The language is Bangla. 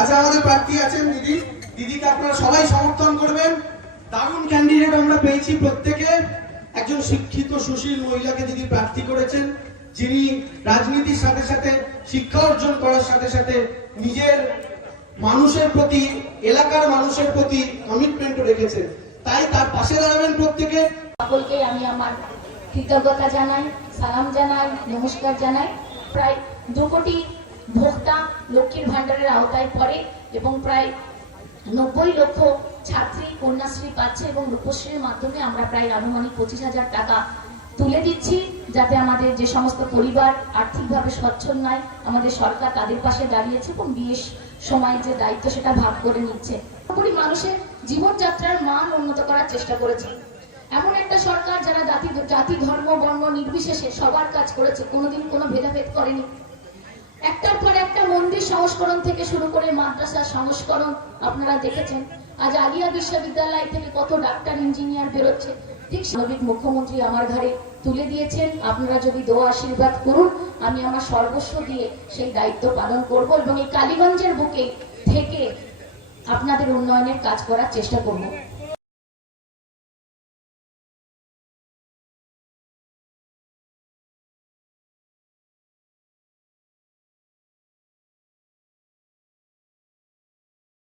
আচ্ছা, আমাদের প্রার্থী আছেন দিদি, দিদিকে আপনারা সবাই সমর্থন করবেন। দারুণ ক্যান্ডিডেট আমরা পেয়েছি প্রত্যেকে। একজন শিক্ষিত সুশীল মহিলাকে দিদি প্রার্থী করেছেন, যিনি রাজনীতির সাথে সাথে শিক্ষা অর্জন করার সাথে সাথে নিজের মানুষের প্রতি, এলাকার মানুষের প্রতি কমিটমেন্টও রেখেছেন। তাই তার পাশে দাঁড়াবেন প্রত্যেকে। সকলকে আমি আমার কৃতজ্ঞতা জানাই, সালাম জানাই, নমস্কার জানাই। প্রায় 2 কোটি ভোক্তা লক্ষ্মীর ভান্ডারের আওতায় পড়ে এবং প্রায় 90 লক্ষ ছাত্রী কন্যাশ্রী পাচ্ছে এবং রূপশ্রীর মাধ্যমে আমরা প্রায় আনুমানিক 25,000 টাকা তুলে দিচ্ছি, যাতে আমাদের যে সমস্ত পরিবার আর্থিকভাবে সচ্ছল নয়, আমাদের সরকার তাদের পাশে দাঁড়িয়েছে এবং বিয়ের সময় যে দায়িত্ব সেটা ভাগ করে নিচ্ছে। মানুষের জীবনযাত্রার মান উন্নত করার চেষ্টা করেছে এমন একটা সরকার যারা জাতি ধর্ম বর্ণ নির্বিশেষে সবার কাজ করেছে, কোনোদিন কোনো ভেদাভেদ করেনি। একটার পর একটা মন্দির সংস্করণ থেকে শুরু করে মাদ্রাসা সংস্করণ আপনারা দেখেছেন। আজ আলিয়া বিশ্ববিদ্যালয় থেকে কত ডাক্তার ইঞ্জিনিয়ার বেরোচ্ছে, ঠিক সাময়িক মুখ্যমন্ত্রী আমার ঘরে তুলে দিয়েছেন। আপনারা যদি দোয়া আশীর্বাদ করুন, আমি আমার সর্বস্ব দিয়ে সেই দায়িত্ব পালন করব এবং এই কালীগঞ্জের বুকে থেকে আপনাদের উন্নয়নের কাজ করার চেষ্টা করব।